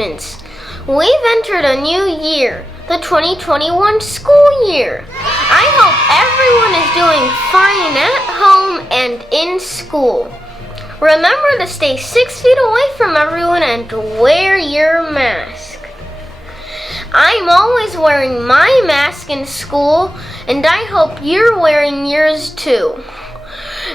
announcements. We've entered a new year, the 2021 school year. I hope everyone is doing fine at home and in school. Remember to stay 6 feet away from everyone and to wear your mask. I'm always wearing my mask in school, and I hope you're wearing yours too.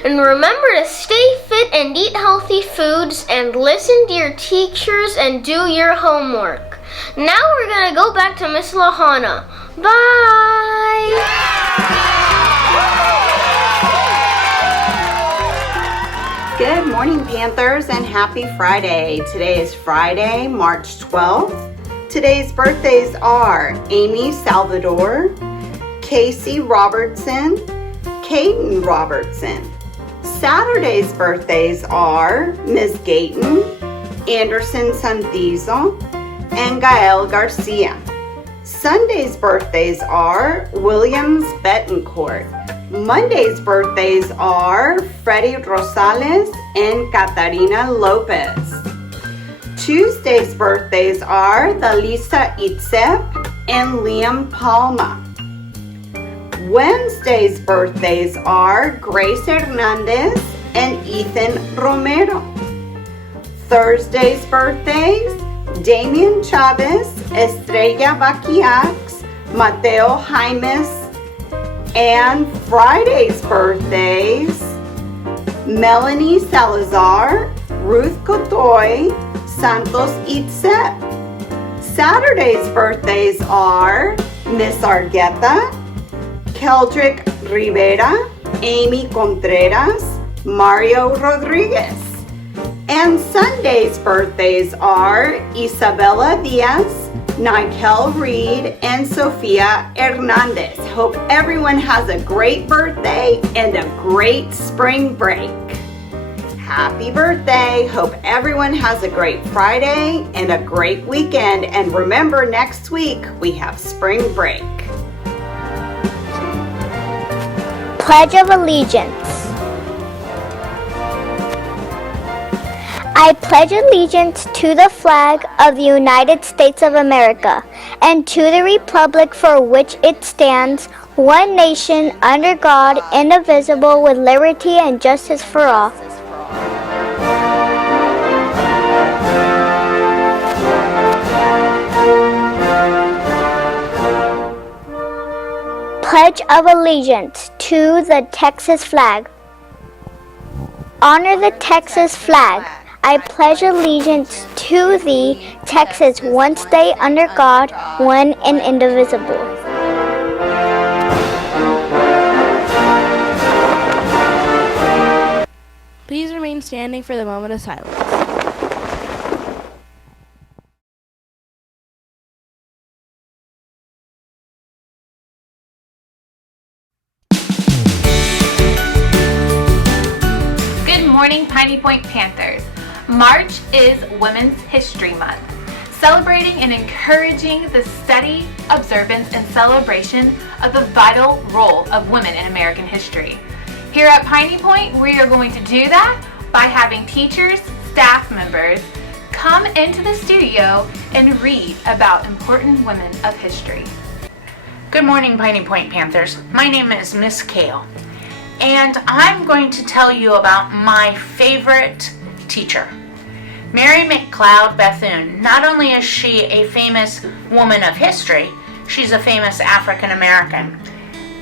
And remember to stay fit and eat healthy foods and listen to your teachers and do your homework. Now we're going to go back to Miss Lahana. Bye! Good morning, Panthers, and happy Friday. Today is Friday, March 12th. Today's birthdays are Amy Salvador, Casey Robertson, Caden Robertson. Saturday's birthdays are Ms. Gayton, Anderson Santizo, and Gael Garcia. Sunday's birthdays are Williams Betancourt. Monday's birthdays are Freddie Rosales and Catarina Lopez. Tuesday's birthdays are Dalisa Itzep and Liam Palma. Wednesday's birthdays are Grace Hernandez and Ethan Romero. Thursday's birthdays, Damian Chavez, Estrella Baquiax, Mateo Jaimes. And Friday's birthdays, Melanie Salazar, Ruth Cotoy, Santos Itzep. Saturday's birthdays are Miss Argueta, Keldrick Rivera, Amy Contreras, Mario Rodriguez. And Sunday's birthdays are Isabella Diaz, Nikel Reed, and Sofia Hernandez. Hope everyone has a great birthday and a great spring break. Happy birthday. Hope everyone has a great Friday and a great weekend. And remember, next week we have spring break. Pledge of Allegiance. I pledge allegiance to the flag of the United States of America and to the republic for which it stands, one nation, under God, indivisible, with liberty and justice for all. Pledge of Allegiance to the Texas flag. Honor the Texas flag. I pledge allegiance to the Texas, one state under God, one and indivisible. Please remain standing for the moment of silence. Good morning, Piney Point Panthers. March is Women's History Month, celebrating and encouraging the study, observance, and celebration of the vital role of women in American history. Here at Piney Point, we are going to do that by having teachers, staff members come into the studio and read about important women of history. Good morning, Piney Point Panthers. My name is Miss Kale, and I'm going to tell you about my favorite teacher, Mary McLeod Bethune. Not only is she a famous woman of history, she's a famous African American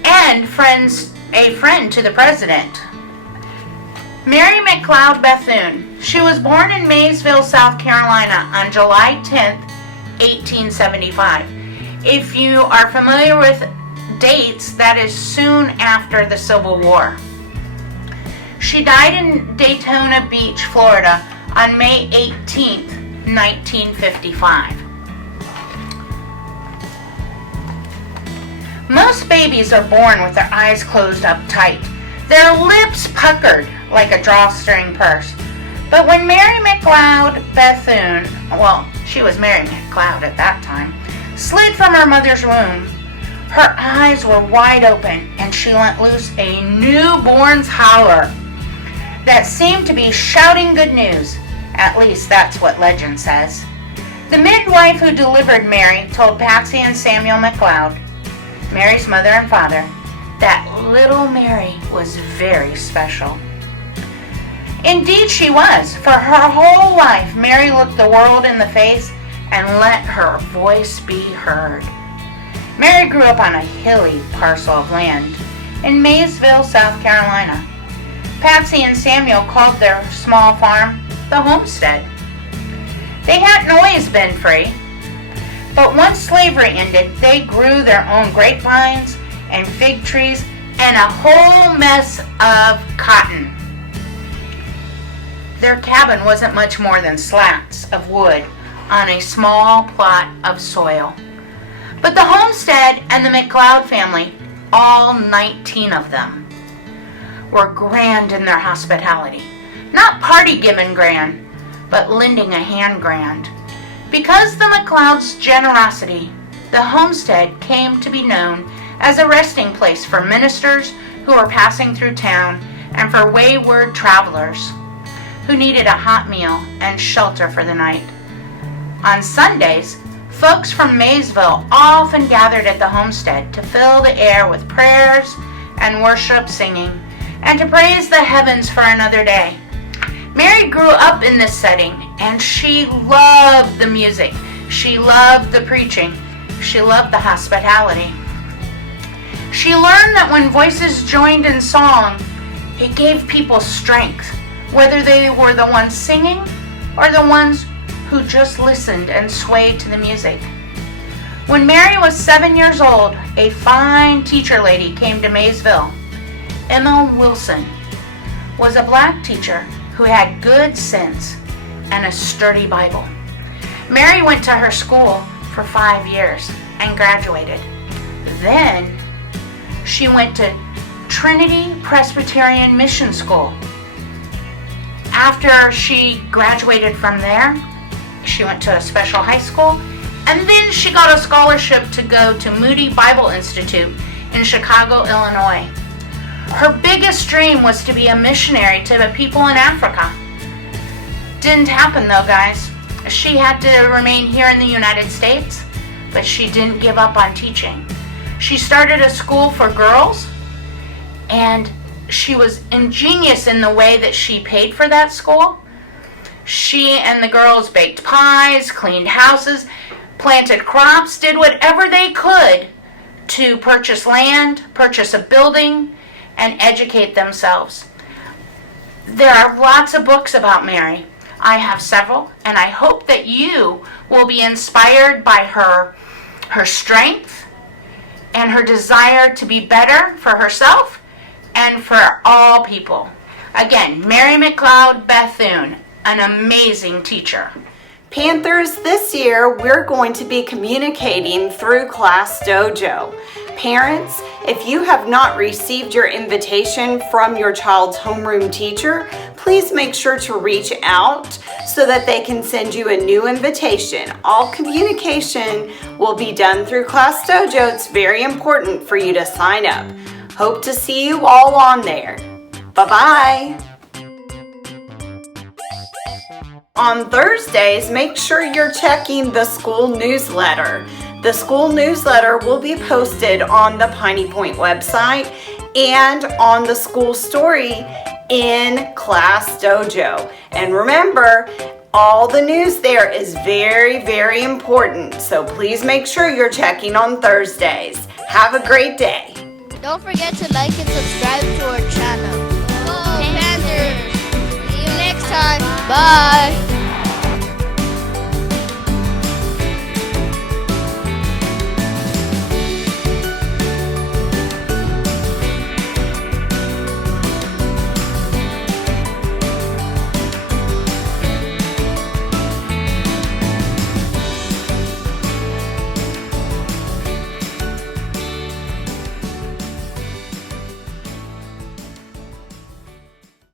and a friend to the president. Mary McLeod Bethune. She was born in Maysville, South Carolina on July 10th, 1875. If you are familiar with dates, that is soon after the Civil War. She died in Daytona Beach, Florida on May 18th, 1955. Most babies are born with their eyes closed up tight, their lips puckered like a drawstring purse. But when Mary McLeod Bethune, well, she was Mary McLeod at that time, slid from her mother's womb, her eyes were wide open and she let loose a newborn's holler that seemed to be shouting good news. At least that's what legend says. The midwife who delivered Mary told Patsy and Samuel McLeod, Mary's mother and father, that little Mary was very special. Indeed she was. For her whole life, Mary looked the world in the face and let her voice be heard. Mary grew up on a hilly parcel of land in Maysville, South Carolina. Patsy and Samuel called their small farm the homestead. They hadn't always been free, but once slavery ended, they grew their own grapevines and fig trees and a whole mess of cotton. Their cabin wasn't much more than slats of wood on a small plot of soil. But the homestead and the McLeod family, all 19 of them, were grand in their hospitality. Not party-giving grand, but lending a hand grand. Because the McLeod's generosity, the homestead came to be known as a resting place for ministers who were passing through town and for wayward travelers who needed a hot meal and shelter for the night. On Sundays, folks from Maysville often gathered at the homestead to fill the air with prayers and worship singing and to praise the heavens for another day. Mary grew up in this setting and she loved the music. She loved the preaching. She loved the hospitality. She learned that when voices joined in song, it gave people strength, whether they were the ones singing or the ones who just listened and swayed to the music. When Mary was 7 years old, a fine teacher lady came to Maysville. Emma Wilson was a black teacher who had good sense and a sturdy Bible. Mary went to her school for 5 years and graduated. Then she went to Trinity Presbyterian Mission School. After she graduated from there, she went to a special high school, and then she got a scholarship to go to Moody Bible Institute in Chicago, Illinois. Her biggest dream was to be a missionary to the people in Africa. Didn't happen though, guys. She had to remain here in the United States, but she didn't give up on teaching. She started a school for girls, and she was ingenious in the way that she paid for that school. She and the girls baked pies, cleaned houses, planted crops, did whatever they could to purchase land, purchase a building, and educate themselves. There are lots of books about Mary. I have several, and I hope that you will be inspired by her strength and her desire to be better for herself and for all people. Again, Mary McLeod Bethune, an amazing teacher. Panthers, this year we're going to be communicating through Class Dojo. Parents, if you have not received your invitation from your child's homeroom teacher, please make sure to reach out so that they can send you a new invitation. All communication will be done through Class Dojo. It's very important for you to sign up. Hope to see you all on there. Bye-bye. On Thursdays, make sure you're checking the school newsletter. The school newsletter will be posted on the Piney Point website and on the school story in Class Dojo. And remember, all the news there is very, very important. So please make sure you're checking on Thursdays. Have a great day. Don't forget to like and subscribe to our channel. Go Panthers! See you next time. Bye!